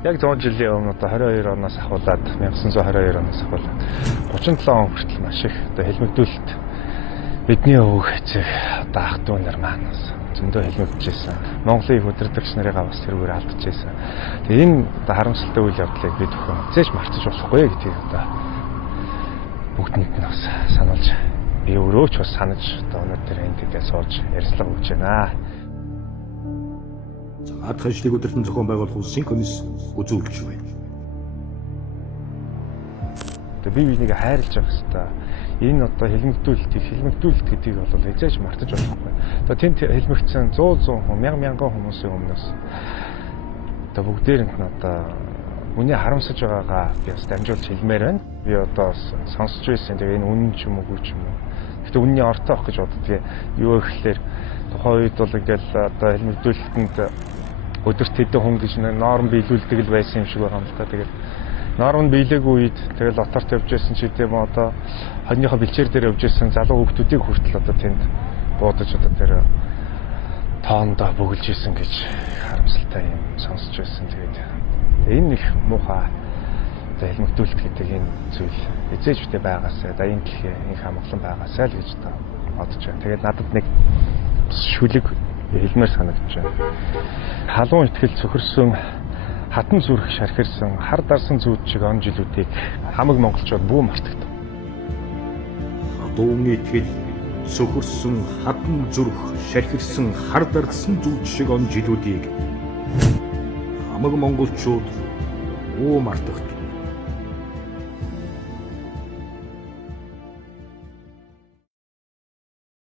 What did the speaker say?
Яг 100 жилийн өмнө одоо 22 оноос ахуулаад 1922 оноос ахуулаад 37 он хүртэл маш их одоо хэлмэгдүүлэлт бидний өвөг эцэг одоо ах дүү нар маань бас зөндөө хэлмэгдэжсэн. Монголын удирдагч нарыгаа бас тэрүүгээр алдчихсан. Тэгээ энэ одоо харамсалтай үйл явдлыг бид бүхэн зээш мартаж болохгүй гэдгийг одоо бүгдэнд нь бас сануулж би өөрөө ч бас санаж одоо өнөөдөр энд игээ сууж ярьцлага өгч байна. Ад хажлыг удирдан зохион байгуулах улсын комисс үзүүлж байна. Тэгээ бие биенийг хайрлаж явах хэрэгтэй. Энэ одоо хэлмэгдүүлэлт гэдгийг бол эзэж мартаж болохгүй. Одоо тэнд хэлмэгдсэн 100 хүн, мянган хүмүүсийн өмнөөс одоо бүгдээрэнт нь одоо үний харамсаж байгаагаа би бас дамжуулж хэлмээр байна. Би одоо сонсч байсан. Тэгээ энэ үнэн ч юм уу ч юм уу. Гэхдээ үнний ортой авах гэж боддгийг юу гэхээр тухайн үед бол ингээл одоо хэлмэгдүүлэлтэнд өдөрт хэдэн хүн гэж норм биелүүлдэг л байсан юм шиг байгаа юм л та. Тэгээд норм биелээгүй үед тэгэл лоторт явж байсан ч гэдэм одоо хоньныхоо бэлчээр дээр явж байсан залуу хүүхдүүдийг хүртэл одоо тэнд буудаж одоо тэр тоондоо бөглөж исэн гэж харамсалтай юм сонсч байсан. Тэгээд энэ их муухай одоо хэлмэгдүүлэлт гэдэг энэ зүйл эзэж үтэй байгаасаа да энэ дэлхийн их амгалан байгаасаа л гэж одоо бодож байна. Тэгээд надад нэг шүлэг хэлмээр санагдаж байна. Халуун итгэл цөхөрсөн хатан зүрх шархирсан хар дарсан зүүд шиг он жилүүдийг хамаг монголчууд бүү мартагдав. Халуун итгэл цөхөрсөн хатан зүрх шархирсан хар дарсан зүүд шиг он жилүүдийг хамаг монголчууд бүү мартагдав.